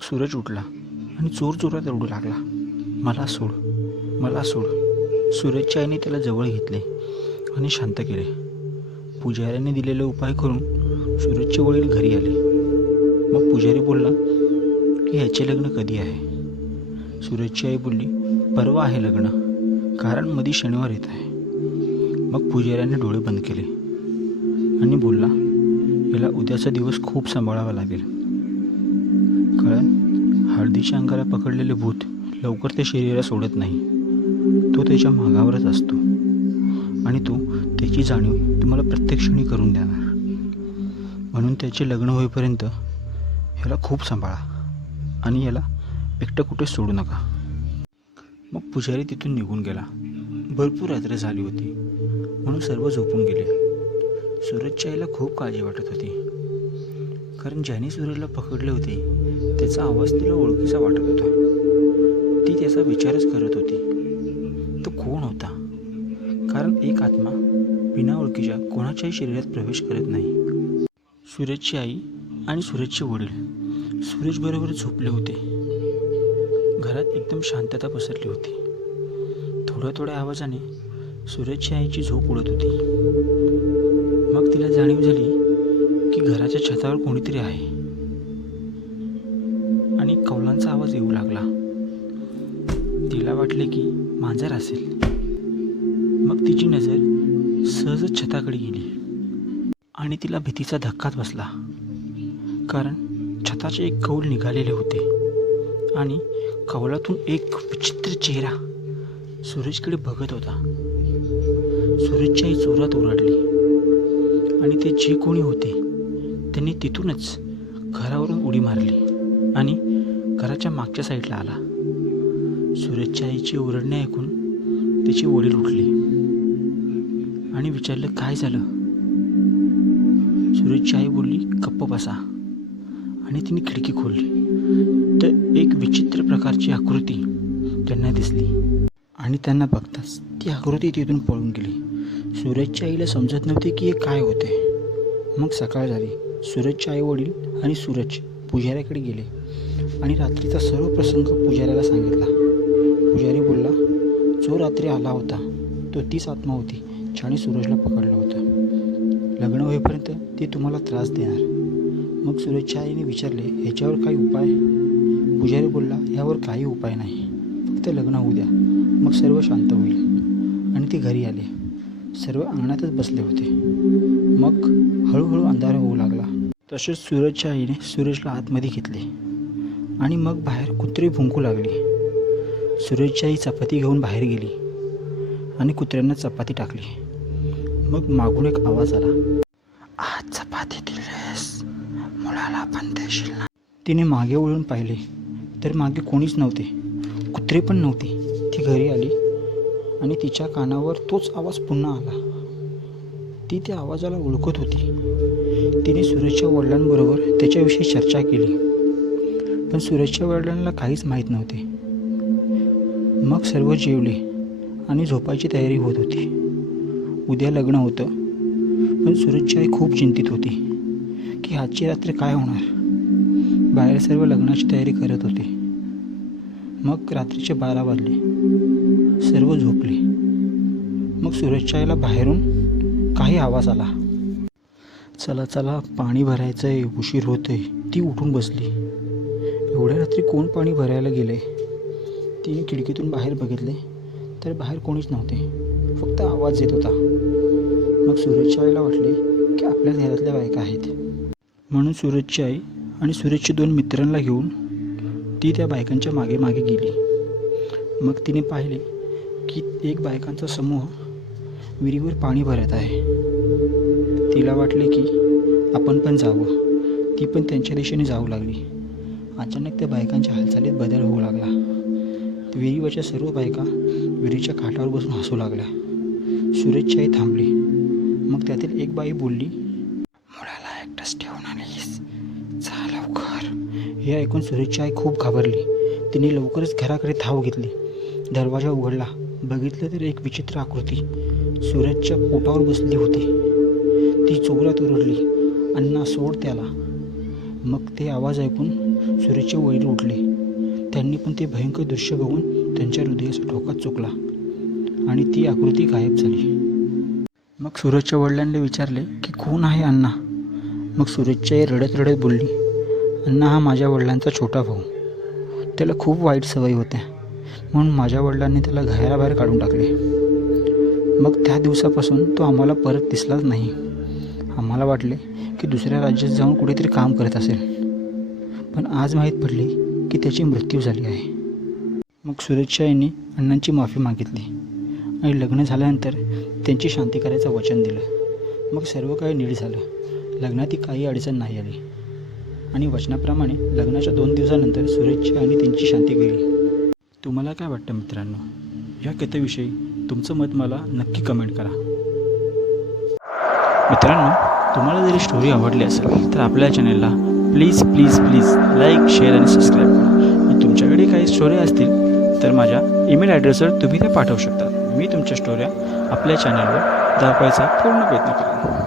मग सूरज उठला आणि जोरजोरात रडू लागला, मला सोड, मला सोड. सूरजच्या आईने त्याला जवळ घेतले आणि शांत केले. पुजाऱ्याने दिलेले उपाय करून सूरजचे वडील घरी आले. मग पुजारी बोलला की ह्याचे लग्न कधी आहे? सूरजची आई बोलली, परवा आहे लग्न, कारण मध्ये शनिवार येत आहे. मग पुजाऱ्याने डोळे बंद केले आणि बोलला, याला उद्याचा दिवस खूप सांभाळावा लागेल, कारण हळदीच्या अंगाला पकडलेले भूत लवकर ते शरीराला सोडत नाही. तो त्याच्या मागावरच असतो आणि तो त्याची जाणीव तुम्हाला प्रत्येक क्षणी करून देणार. म्हणून त्याचे लग्न होईपर्यंत ह्याला खूप सांभाळा आणि याला एकटं कुठे सोडू नका. मग पुजारी तिथून निघून गेला. भरपूर रात्र झाली होती म्हणून सर्व झोपून गेले. सूरजच्या आईला खूप काळजी वाटत होती, कारण ज्याने सूरजला पकडले होते त्याचा आवाज तिला ओळखीचा वाटत होता. ती त्याचा विचारच करत होती, तो कोण होता? कारण एक आत्मा बिना ओळखीच्या कोणाच्याही शरीरात प्रवेश करत नाही. सूरजची आई आणि सूरजचे वडील सूरजबरोबर झोपले होते. घरात एकदम शांतता पसरली होती. थोड्या थोड्या आवाजाने सूरजच्या आईची झोप उडत होती. मग तिला जाणीव झाली की घराच्या छतावर कोणीतरी आहे आणि कौलांचा आवाज येऊ लागला. तिला वाटले की मांजर असेल. मग तिची नजर सहजच छताकडे गेली आणि तिला भीतीचा धक्काच बसला, कारण छताचे एक कौल निघालेले होते आणि कौलातून एक विचित्र चेहरा सूरजकडे बघत होता. सूरजची आई जोरात ओरडली आणि ते जे कोणी होते त्यांनी तिथूनच घरावरून उडी मारली आणि घराच्या मागच्या साईडला आला. सूरजच्या आईची ओरडणे ऐकून त्याचे वडील उठले आणि विचारलं, काय झालं? सूरजची आई बोलली, गप्प बसा. आणि तिने खिडकी खोलली तर एक विचित्र प्रकारची आकृती त्यांना दिसली आणि त्यांना बघताच ती आकृती तिथून पळून गेली. सूरजच्या आईला समजत नव्हते की हे काय होते. मग सकाळ झाली. सूरजचे आई वडील आणि सूरज पुजाऱ्याकडे गेले आणि रात्रीचा सर्व प्रसंग पुजाऱ्याला सांगितला. पुजारी बोलला, जो रात्री आला होता तो तीच आत्मा होती ज्याने सूरजला पकडलं होतं. लग्न होईपर्यंत ती तुम्हाला त्रास देणार. मग सूरजच्या आईने विचारले, ह्याच्यावर काही उपाय? पुजारी बोलला, यावर काही उपाय नाही, फक्त लग्न होऊ द्या, मग सर्व शांत होईल. आणि ते घरी आले. सर्व अंगणातच बसले होते. मग हळूहळू अंधार होऊ लागला. तसेच सूरजच्या आईने सूरजला आतमध्ये घेतले आणि मग बाहेर कुत्रे भुंकू लागले. सूरजची आई चपाती घेऊन बाहेर गेली आणि कुत्र्यांना चपाती टाकली. मग मागून एक आवाज आला, आज चपाती दिलीस, मुलाला पण देशील ना? तिने मागे वळून पाहिले तर मागे कोणीच नव्हते, कुत्रे पण नव्हते. ती घरी आली आणि तिच्या कानावर तोच आवाज पुन्हा आला. ती त्या आवाजाला ओळखत होती. तिने सूरजच्या वडिलांबरोबर त्याच्याविषयी चर्चा केली, पण सूरजच्या वडिलांना काहीच माहीत नव्हते. मग सर्व जेवले आणि झोपायची तयारी होत होती. उद्या लग्न होतं, पण सूरजची आई खूप चिंतित होती की आजची रात्र काय होणार. बाहेर सर्व लग्नाची तयारी करत होते. मग रात्रीचे 12 वाजले. सर्व झोपले. मग सूरजच्या आईला बाहेरून काही आवाज आला. चला चला, पाणी भरायचं आहे, उशीर होत आहे. ती उठून बसली. एवढ्या रात्री कोण पाणी भरायला गेले? तिने खिडकीतून बाहेर बघितले तर बाहेर कोणीच नव्हते, फक्त आवाज येत होता. मग सूरजच्या आईला वाटले की आपल्याच घरातल्या बायका आहेत. म्हणून सूरजची आई आणि सूरजच्या 2 मित्रांना घेऊन ती त्या बायकांच्या मागे मागे गेली. मग तिने पाहिले की एक बायकांचा समूह विहिरीवर पाणी भरत आहे. तिला वाटले की आपण पण जावं. ती पण त्यांच्या दिशेने जाऊ लागली. अचानक त्या बायकांच्या हालचालीत बदल होऊ लागला. विहिरीवरच्या सर्व बायका विहिरीच्या काठावर बसून हसू लागल्या. सूरजची आई थांबली. मग त्यातील एक बाई बोलली, मुलाला एकटंच ठेवून आलीस, जा लवकर. हे ऐकून सूरजची आई खूप घाबरली. तिने लवकरच घराकडे धाव घेतली. दरवाजा उघडला. बघितलं तर एक विचित्र आकृती सूरजच्या पोटावर बसली होती. ती जोरात ओरडली, अण्णा सोड त्याला. मग ते आवाज ऐकून सुरेशचे वडील उठले. त्यांनी पण ते भयंकर दृश्य बघून त्यांच्या हृदयाचा ठोका चुकला आणि ती आकृती गायब झाली. मग सूरजच्या वडिलांनी विचारले की कोण आहे अण्णा. मग सूरजची आई रडत रडत बोलली, अण्णा हा माझ्या वडिलांचा छोटा भाऊ. त्याला खूप वाईट सवयी होत्या म्हणून माझ्या वडिलांनी त्याला घराबाहेर काढून टाकले. मग त्या दिवसापासून तो आम्हाला परत दिसलाच नाही. आम्हाला वाटले की दुसऱ्या राज्यात जाऊन कुठेतरी काम करत असेल, पण आज माहीत पडले की त्याची मृत्यू झाली आहे. मग सूरजच्या आईने अण्णांची माफी मागितली आणि लग्न झाल्यानंतर त्यांची शांती करायचं वचन दिलं. मग सर्व काही नीट झालं. लग्नात काही अडचण नाही आली आणि वचनाप्रमाणे लग्नाच्या 2 दिवसानंतर सूरजची आणि त्यांची शांती केली. तुम्हाला काय वाटतं मित्रांनो, या कथेविषयी तुमचं मत मला नक्की कमेंट करा. मित्रांनो, तुम्हाला जरी स्टोरी आवडली असेल तर आपल्या चॅनलला प्लीज लाईक, शेअर आणि सबस्क्राईब करा. आणि तुमच्याकडे काही स्टोरी असतील तर माझ्या ईमेल ॲड्रेसवर तुम्ही त्या पाठवू शकता. मी तुमच्या स्टोऱ्या आपल्या चॅनलवर दाखवायचा पूर्ण प्रयत्न करेन.